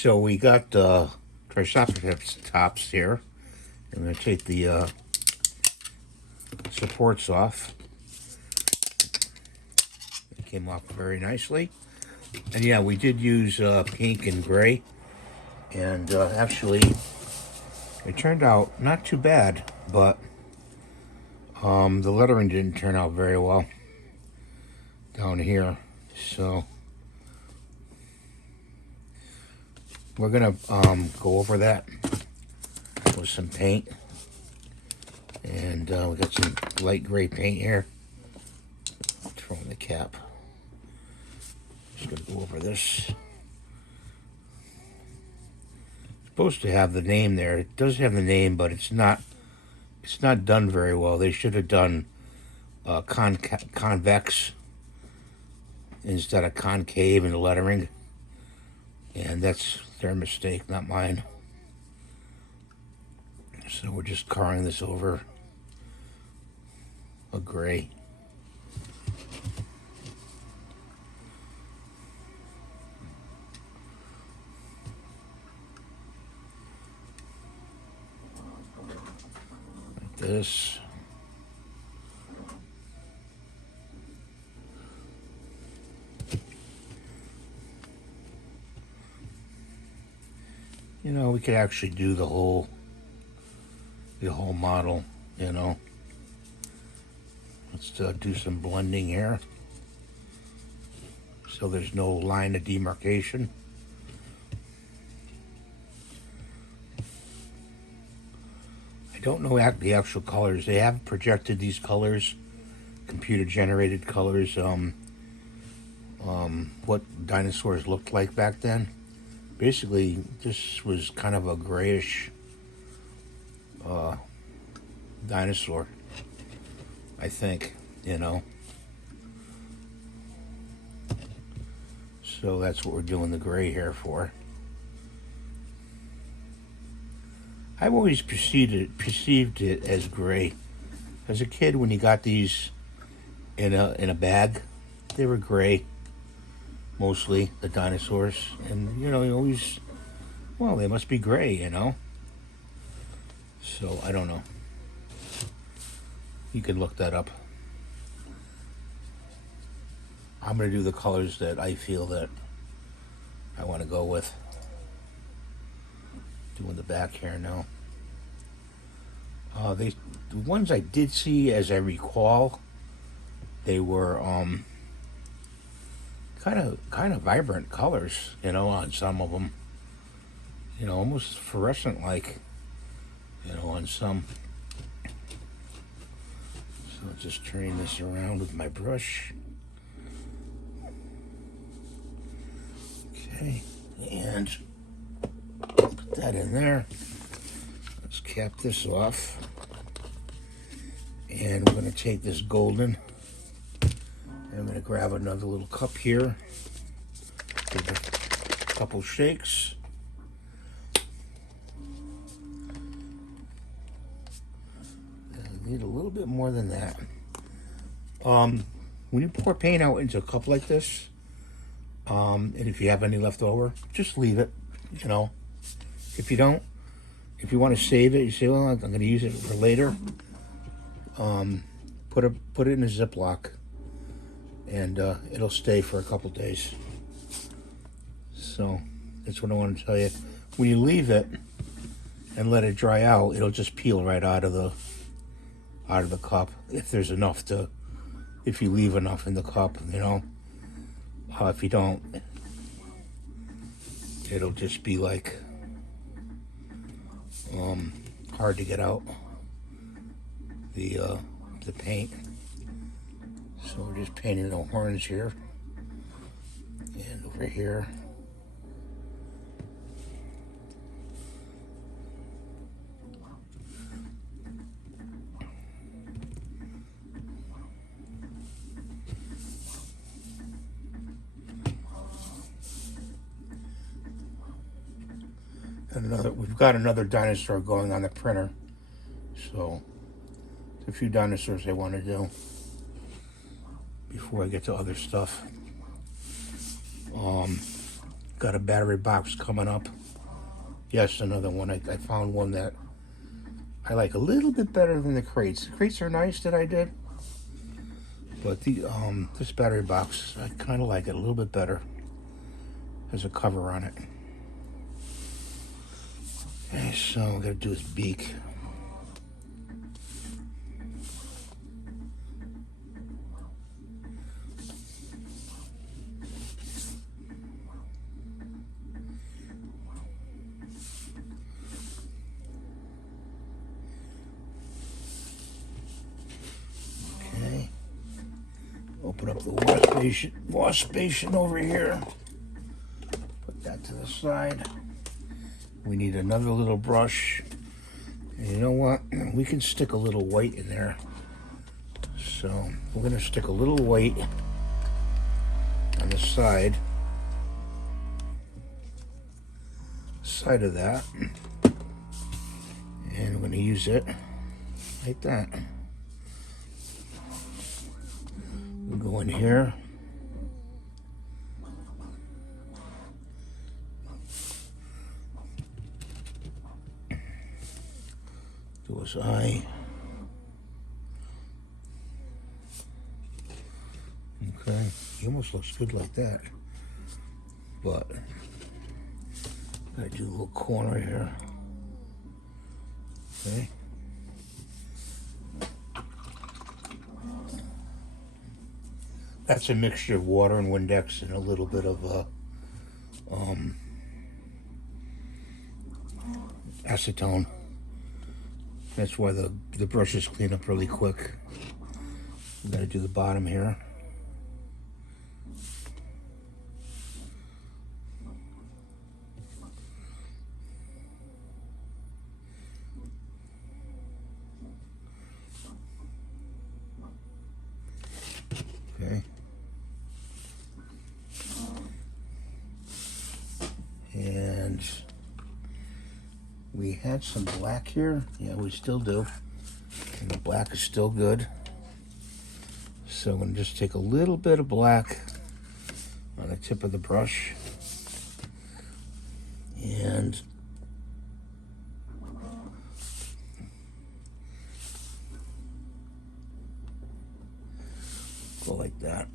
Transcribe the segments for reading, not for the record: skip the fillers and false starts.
So we got Triceratops tops here. I'm going to take the supports off. It came off very nicely. And yeah, we did use pink and gray. And actually, it turned out not too bad, but the lettering didn't turn out very well down here. So we're gonna go over that with some paint, and we got some light gray paint here. Throw in the cap. Just gonna go over this. It's supposed to have the name there. It does have the name, but it's not. It's not done very well. They should have done convex instead of concave in the lettering, and that's their mistake, not mine. So we're just coloring this over a gray. Like this. You know, we could actually do the whole model, you know. Let's do some blending here, so there's no line of demarcation. I don't know the actual colors. They have projected these colors, computer generated colors, what dinosaurs looked like back then. Basically, this was kind of a grayish dinosaur, I think, you know. So that's what we're doing the gray hair for. I've always perceived it as gray. As a kid, when you got these in a bag, they were gray, mostly the dinosaurs, and you know, you always, well, they must be gray, you know. So I don't know. You can look that up. I'm gonna do the colors that I feel that I want to go with. Doing the back here now. The ones I did see, as I recall, they were kind of vibrant colors, you know, on some of them. You know, almost fluorescent like, you know, on some. So I'll just turn this around with my brush. Okay, and put that in there. Let's cap this off. And we're going to take this golden. And I'm going to grab another little cup here. Give it a couple shakes. I need a little bit more than that. When you pour paint out into a cup like this, and if you have any left over, just leave it, you know. If you don't, if you want to save it, you say, well, I'm going to use it for later. Put it in a Ziploc, and it'll stay for a couple days. So that's what I want to tell you. When you leave it and let it dry out, it'll just peel right out of the cup, if there's enough to, if you leave enough in the cup, you know. If you don't, it'll just be like hard to get out the paint. So we're just painting the horns here and over here. And we've got another dinosaur going on the printer, so there's a few dinosaurs I want to do before I get to other stuff. got a battery box coming up. Yes, another one. I found one that I like a little bit better than the crates. The crates are nice that I did, but the this battery box, I kind of like it a little bit better. There's a cover on it. Okay, so we're gonna do his beak. Okay. Open up the wash basin over here. Put that to the side. We need another little brush. And you know what? We can stick a little white in there. So we're gonna stick a little white on the side of that. And we're gonna use it like that. We'll go in here. Do his eye. Okay, he almost looks good like that. But gotta do a little corner here. Okay. That's a mixture of water and Windex and a little bit of acetone. That's why the brushes clean up really quick. We gotta do the bottom here. Okay. And we had some black here. Yeah, we still do. And the black is still good. So I'm going to just take a little bit of black on the tip of the brush. And go like that.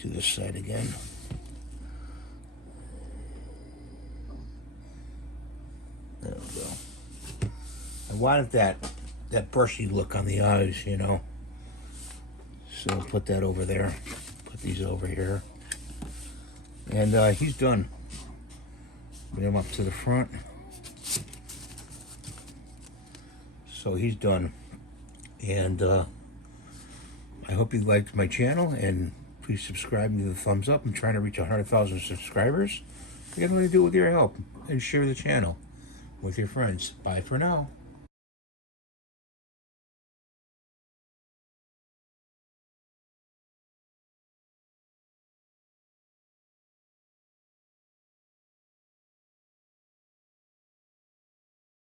Do this side again. There we go. I wanted that brushy look on the eyes, you know. So put that over there. Put these over here. And he's done. Bring him up to the front. So he's done. And I hope you liked my channel, and please subscribe and give a thumbs up. I'm trying to reach 100,000 subscribers. I can only do it with your help. And share the channel with your friends. Bye for now.